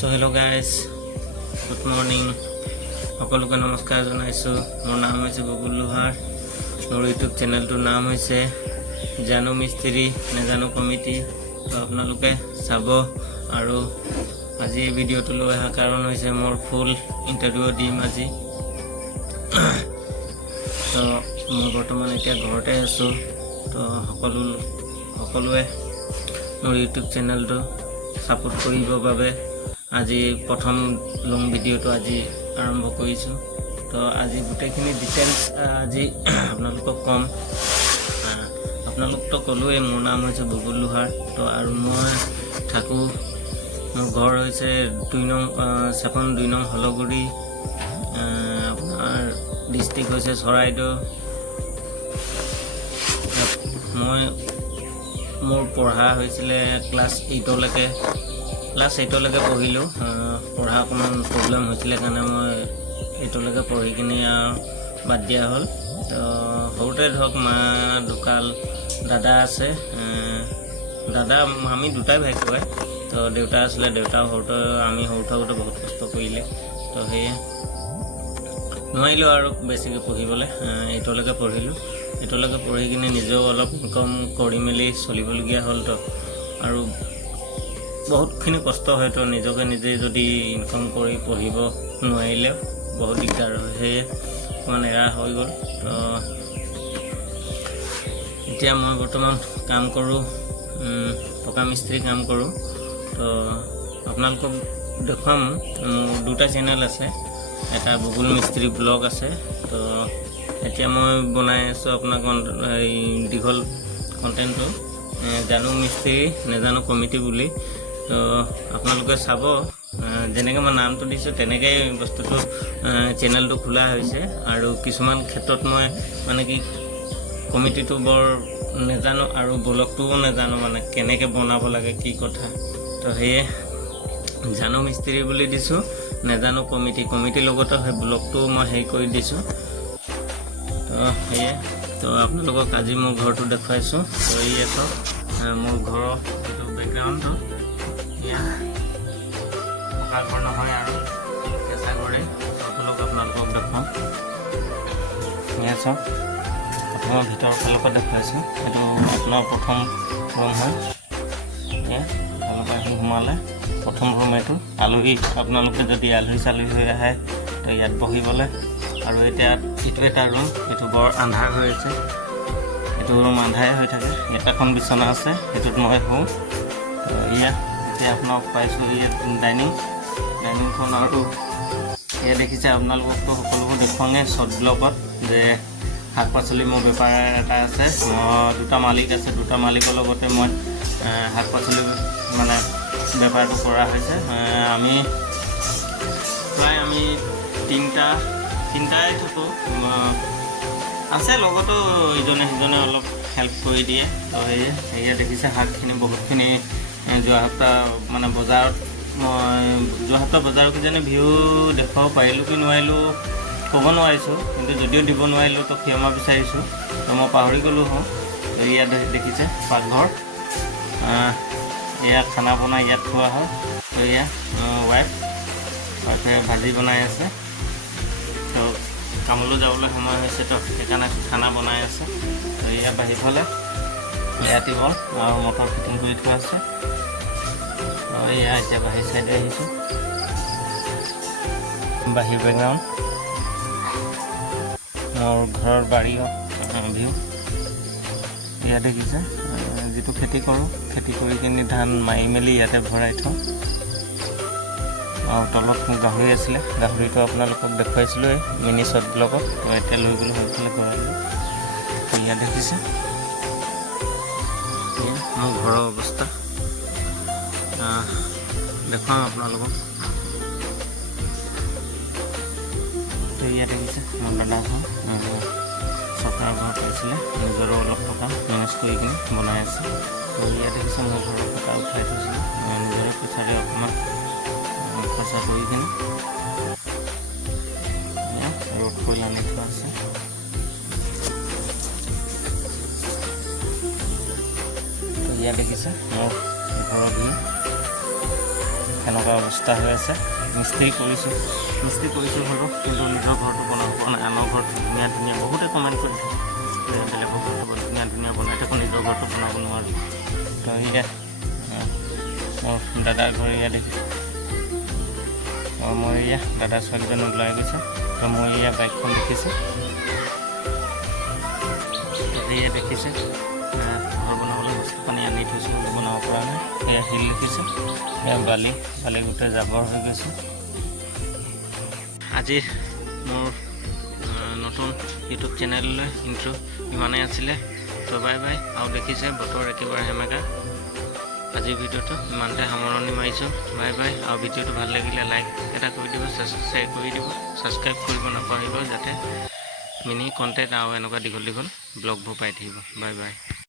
So hello guys, good morning. সকলোকে নমস্কাৰ জনাইছোঁ। মোৰ নাম হৈছে বকুল লোহাৰ। মোৰ ইউটিউব চেনেলটোৰ নাম হৈছে জানো মিস্ত্ৰী নেজানো কমিটি। তো আপোনালোকে চাব। আৰু আজি এই ভিডিঅ'টো লৈ অহা কাৰণ হৈছে মোৰ ফুল ইণ্টাৰভিউ দিম আজি। তো মই বৰ্তমান এতিয়া ঘৰতে আছোঁ। তো সকলোৱে মোৰ ইউটিউব চেনেলটো সাপোৰ্ট কৰিবৰ বাবে আজি প্ৰথম লং ভিডিঅ'টো আজি আৰম্ভ কৰিছোঁ। তো আজি গোটেইখিনি ডিটেইলছ আজি আপোনালোকক ক'ম। আপোনালোকতো ক'লোৱে মোৰ নাম হৈছে বকুল লোহাৰ। তো আৰু মই থাকোঁ, মোৰ ঘৰ হৈছে 2 নং হলগুৰি। আপোনাৰ ডিষ্ট্ৰিক্ট হৈছে চৰাইদেউ। মোৰ পঢ়া হৈছিলে ক্লাছ 8লৈকে পঢ়িলোঁ। পঢ়া অকণমান প্ৰব্লেম হৈছিলে কাৰণে মই 8লৈকে পঢ়ি কিনে বাদ দিয়া হ'ল। তো সৰুতে ধৰক মা ঢুকাল, দাদা আছে, দাদা আমি দুটাই ভাই কয়। তো দেউতা আছিলে, আমি সৰু থাকোঁতে বহুত কষ্ট কৰিলে। তো সেয়ে নোৱাৰিলোঁ আৰু বেছিকৈ পঢ়িবলৈ। 8লৈকে পঢ়িলোঁ। 8লৈকে পঢ়ি কিনে নিজেও অলপ ইনকম কৰি মেলি চলিবলগীয়া হ'ল। তো আৰু বহুতখিনি কষ্ট হয়তো নিজকে নিজে যদি ইনকম কৰি পঢ়িব নোৱাৰিলেও বহুত দিগদাৰ হয়। সেয়ে অকণমান এৰা হৈ গ'ল। তো এতিয়া মই বৰ্তমান কাম কৰোঁ, পকা মিস্ত্ৰী কাম কৰোঁ। তো আপোনালোকক দেখুৱাম। মোৰ 2টা চেনেল আছে, এটা বকুল মিস্ত্ৰী ব্লগ আছে। তো এতিয়া মই বনাই আছোঁ আপোনাক এই দীঘল কণ্টেণ্টটো জানো মিস্ত্ৰী নেজানো কমিটি বুলি। তো আপোনালোকে চাব। যেনেকৈ মই নামটো দিছোঁ তেনেকৈ বস্তুটো চেনেলটো খোলা হৈছে। আৰু কিছুমান ক্ষেত্ৰত মই মানে কি কমিটিটো বৰ নেজানো আৰু ব্লগটোও নেজানো, মানে কেনেকৈ বনাব লাগে কি কথা। তো সেয়ে জানো মিস্ত্ৰী বুলি দিছোঁ, নেজানো কমিটিৰ লগতো সেই ব্লগটোও মই হেৰি কৰি দিছোঁ। তো সেয়ে তো আপোনালোকক আজি মোৰ ঘৰটো দেখুৱাইছোঁ। তো এই আছে মোৰ ঘৰৰ এইটো বেকগ্ৰাউণ্ডটো। পকা ঘৰ নহয় আৰু কেঁচা ঘৰে। আপোনালোকক দেখুৱাম। এয়া চাওক, প্ৰথমৰ ভিতৰৰ ফালৰ পৰা দেখুৱাইছোঁ। এইটো আপোনাৰ প্ৰথম ৰুম হয়। এয়া ফালৰ পৰা আহি সোমালে প্ৰথম ৰুম এইটো। আপোনালোকে যদি আলহী চালহী হৈ আহে তো ইয়াত বহিবলৈ। আৰু এতিয়া এইটো এটা ৰুম, এইটো বৰ আন্ধাৰ হৈ আছে। এইটো ৰুম আন্ধাৰে হৈ থাকে। ইয়াত এখন বিচনা আছে, সেইটোত মই শুওঁ। তো এয়া এতিয়া আপোনাক পাইছোঁ ইয়াত ডাইনিংখন। আৰু এয়া দেখিছে আপোনালোককতো সকলোবোৰ দেখুৱাঙে শ্বৰ্ট ব্লগত যে শাক পাচলি মোৰ বেপাৰ এটা আছে। 2টা মালিক আছে, 2টা মালিকৰ লগতে মই শাক পাচলি মানে বেপাৰটো কৰা হৈছে। আমি তিনিটাই থাকোঁ। আছে লগতো ইজনে সিজনে অলপ হেল্প কৰি দিয়ে। তো সেয়ে দেখিছে শাকখিনি বহুতখিনি যোৱা সপ্তাহ মানে বজাৰত কিজানি ভিউ দেখুৱাব পাৰিলোঁ কি নোৱাৰিলোঁ ক'ব নোৱাৰিছোঁ। কিন্তু যদিও দিব নোৱাৰিলোঁ তো ক্ষমা বিচাৰিছোঁ। তো মই পাহৰি গ'লোঁ হওঁ। তো ইয়াত দেখিছে পাকঘৰ। এয়া খানা বনাই ইয়াত খোৱা হয়। তো এয়া ৱাইফে ভাজি বনাই আছে। তো কামলৈ যাবলৈ সময় হৈছে, তো সেইকাৰণে খানা বনাই আছে। তো এয়া বাহিৰফালে এয়া টিবল আৰু মটৰ ফিটিং কৰি থোৱা আছে। এয়া এতিয়া বাহিৰ চাইডে আহিছোঁ। বাহিৰ বেকগ্ৰাউণ্ড মোৰ ঘৰৰ বাৰীৰ ভিউ। এয়া দেখিছে যিটো খেতি কৰোঁ, খেতি কৰি কিনি ধান মাৰি মেলি ইয়াতে ভৰাই থওঁ। আৰু তলত মোৰ গাহৰি আছিলে, গাহৰিটো আপোনালোকক দেখুৱাইছিলোঁ মিনি শ্বৰ্ট ব্লগত। তো এতিয়া লৈ গ'লোঁ সোনকালে ঘৰলৈ। তো ইয়াত দেখিছে মোৰ ঘৰৰ অৱস্থা দেখুৱাম আপোনালোকক। তো ইয়াত দেখিছে মোৰ দাদাখন চৰকাৰৰ ঘৰ পাইছিলে, নিজৰো অলপ টকা মেনেজ কৰি কিনে বনাই আছে। তো ইয়াত দেখিছে মোৰ ঘৰৰ টকা উঠাই থৈছিলোঁ নিজৰে পইচাৰে অকণমান খৰচা কৰি কিনে। ৰ'দ কয়লা আনি থোৱা আছে। তো ইয়াত দেখিছে মোৰ ঘৰৰ ভিউ। এনেকুৱা অৱস্থা হৈ আছে। মিস্ত্ৰী কৰিছোঁ বাৰু, কিন্তু নিজৰ ঘৰটো বনাব পৰা নাই। আনৰ ঘৰত ধুনীয়া ধুনীয়া বহুতে কমেণ্ট কৰি থাকে বেলেগৰ ঘৰটো ধুনীয়া ধুনীয়া বনাই থাকোঁ, নিজৰ ঘৰটো বনাব নোৱাৰোঁ। তো এয়া মোৰ দাদাৰ ঘৰ এয়া দেখিছোঁ। মই এয়া দাদা ছোৱালীজন ওলাই গৈছে। তো মই এয়া বাইকখন দেখিছোঁ, এয়া দেখিছে ঘৰ বনাবলৈ বস্তু পানী আনি থৈছোঁ, বনাব পৰা নাই। এয়া শিল দেখিছোঁ, এয়া বালি গোটেই জাবৰ হৈ গৈছে। আজিৰ মোৰ নতুন ইউটিউব চেনেললৈ ইণ্ট্ৰ' ইমানেই আছিলে। তো বাই বাই। আৰু দেখিছে বতৰ একেবাৰে সেমেকা। আজিৰ ভিডিঅ'টো ইমানতে সামৰণি মাৰিছোঁ। Bye bye. আৰু ভিডিঅ'টো ভাল লাগিলে লাইক এটা কৰি দিব, শ্বেয়াৰ কৰি দিব, ছাবস্ক্ৰাইব কৰিব নাপাহৰিব, যাতে মিনি কণ্টেণ্ট আৰু এনেকুৱা দীঘল ব্লগবোৰ পাই থাকিব। Bye bye.